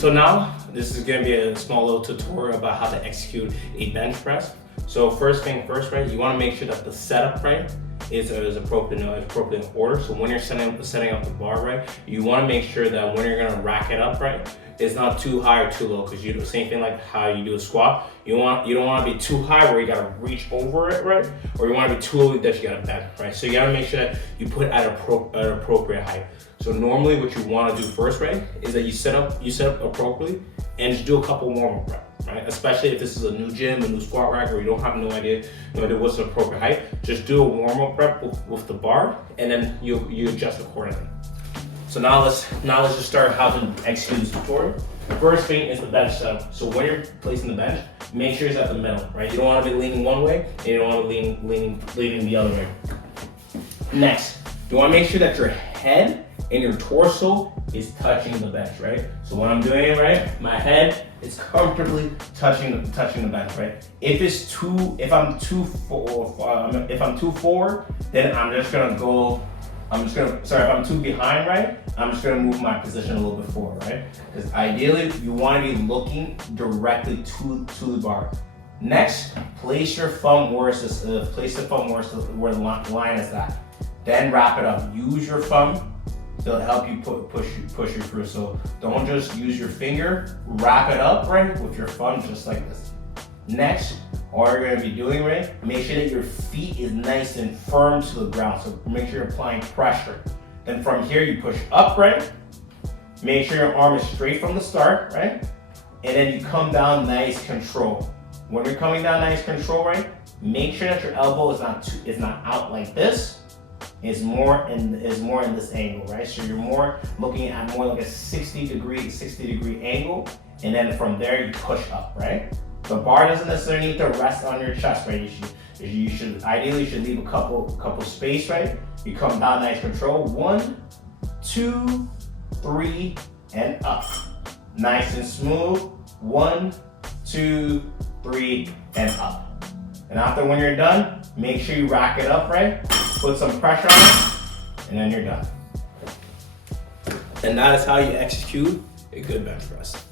So now, this is gonna be a small little tutorial about how to execute a bench press. So first thing first, right, you wanna make sure that the setup, right, is appropriate in order. So when you're setting up the bar, right, you wanna make sure that when you're gonna rack it up, right, it's not too high or too low, because you do the same thing like how you do a squat. You don't wanna be too high where you gotta reach over it, right? Or you wanna be too low that you gotta bend, right? So you gotta make sure that you put at an appropriate height. So normally what you wanna do first, right, is that you set up appropriately and just do a couple warm-up reps, right? Especially if this is a new gym, a new squat rack, or you don't have no idea what's the appropriate height. Just do a warm-up rep with the bar, and then you adjust accordingly. So now let's just start how to execute this tutorial. The first thing is the bench setup. So when you're placing the bench, make sure it's at the middle, right? You don't want to be leaning one way, and you don't want to be leaning the other way. Next, you want to make sure that your head and your torso is touching the bench, right? So when I'm doing it, right, my head is comfortably touching the bench, right? If I'm too forward, then if I'm too behind, right, I'm just gonna move my position a little bit forward, right? Because ideally, you wanna be looking directly to the bar. Next, place your thumb where where the line is at. Then wrap it up. Use your thumb to help you push you through. So don't just use your finger, wrap it up, right, with your thumb just like this. Next, all you're gonna be doing, right, make sure that your feet is nice and firm to the ground. So make sure you're applying pressure. Then from here, you push up, right? Make sure your arm is straight from the start, right? And then you come down nice control. When you're coming down nice control, right, make sure that your elbow is not out like this. Is more in this angle, right? So you're more looking at more like a 60 degree angle, and then from there you push up, right? The bar doesn't necessarily need to rest on your chest, right? You should ideally leave a couple space, right? You come down nice control. 1, 2, 3, and up. Nice and smooth. 1, 2, 3, and up. And after when you're done, make sure you rack it up, right? Put some pressure on it, and then you're done. And that is how you execute a good bench press.